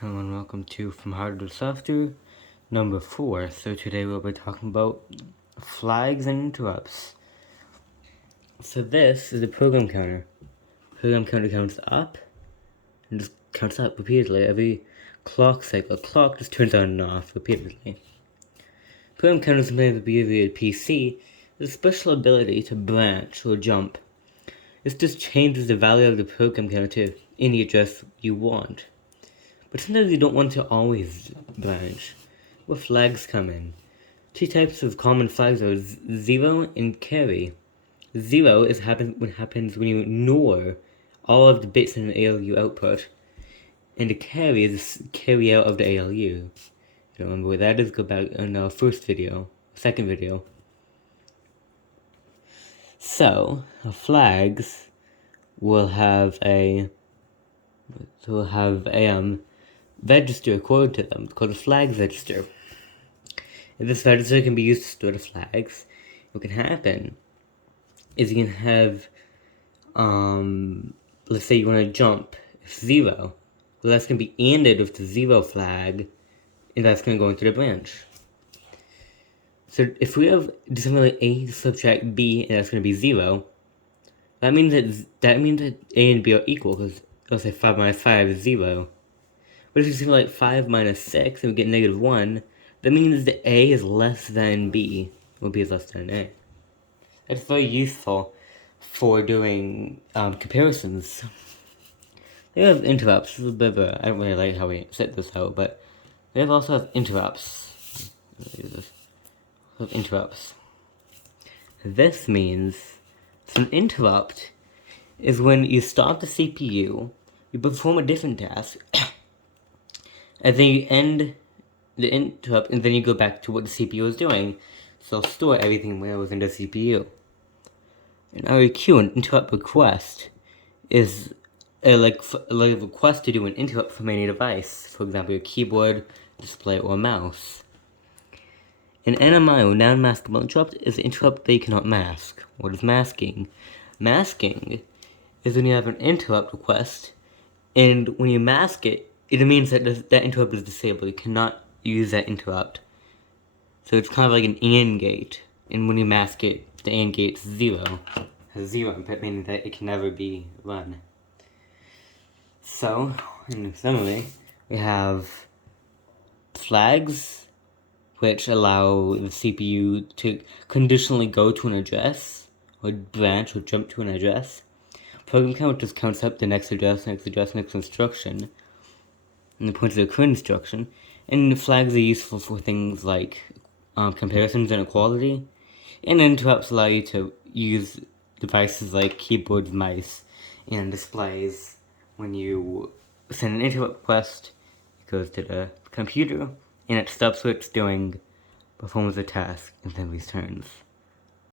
Hello and welcome to From Hardware to Software number 4. So today we'll be talking about flags and interrupts. So this is a program counter. Program counter counts up and just counts up repeatedly every clock cycle. A clock just turns on and off repeatedly. Program counter, sometimes abbreviated PC, is a special ability to branch or jump. This just changes the value of the program counter to any address you want. But sometimes you don't want to always branch. Where flags come in. Two types of common flags are zero and carry. Zero is happens when you ignore all of the bits in an ALU output, and the carry is carry out of the ALU. If you don't remember what that is, go back in our second video. So, flags will have a register according to them, called a flag register. And this register can be used to store the flags. What can happen is you can have, let's say you want to jump 0. Well, that's going to be ended with the 0 flag, and that's going to go into the branch. So if we have something like A subtract B, and that's going to be 0, that means that A and B are equal, because let's say 5 minus 5 is 0. But if you something like 5 minus 6, and we get negative 1, that means that A is less than B, or B is less than A. It's very useful for doing comparisons. They have interrupts. This is a bit of a, I don't really like how we set this out, but they also have interrupts. Interrupts. This means an interrupt is when you stop the CPU, you perform a different task, and then you end the interrupt, and then you go back to what the CPU is doing. So it'll store everything where it was in the CPU. An REQ, an interrupt request, is a request to do an interrupt from any device. For example, your keyboard, display, or mouse. An NMI, or non-maskable interrupt, is an interrupt that you cannot mask. What is masking? Masking is when you have an interrupt request, and when you mask it, it means that that interrupt is disabled. You cannot use that interrupt. So it's kind of like an AND gate, and when you mask it, the AND gate is 0. Has 0 input, meaning that it can never be run. So, in summary, we have flags, which allow the CPU to conditionally go to an address, or branch, or jump to an address. Program count just counts up the next address, next instruction, and the points of the current instruction. And flags are useful for things like comparisons and equality. And interrupts allow you to use devices like keyboards, mice, and displays. When you send an interrupt request, it goes to the computer, and it stops what it's doing, performs a task, and then returns.